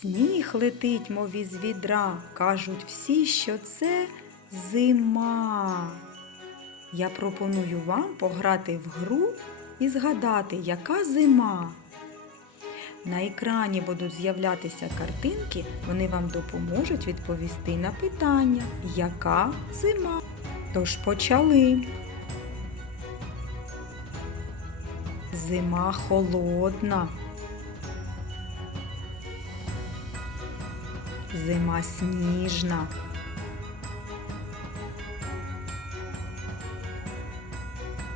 Сніг летить, мов із відра. Кажуть всі, що це зима. Я пропоную вам пограти в гру і згадати, яка зима. На екрані будуть з'являтися картинки, вони вам допоможуть відповісти на питання, яка зима. Тож почали. Зима холодна. Зима сніжна.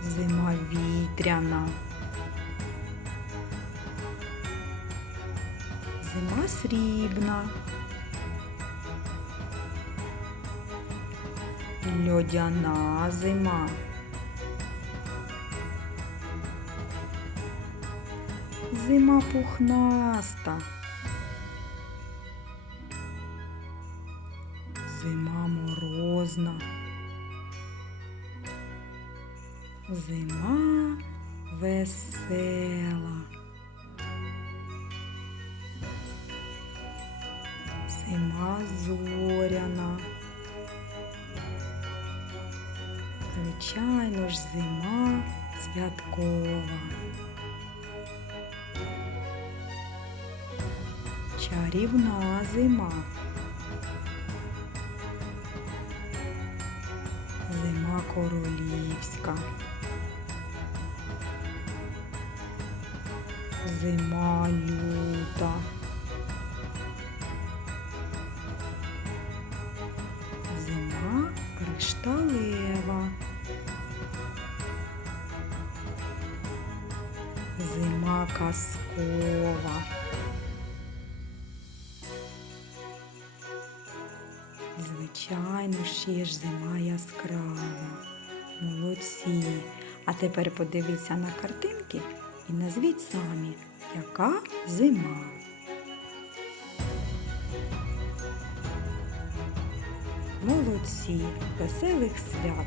Зима вітряна. Зима срібна. Льодяна зима. Зима пухнаста. Зима морозна. Зима весела. Зима зоряна. Звичайно ж, зима святкова. Чарівна зима. Королівська. Зима люта. Зима кришталева. Зима казкова. Звичайно, ще ж зима яскрава. Молодці. А тепер подивіться на картинки і назвіть самі, яка зима. Молодці, веселих свят!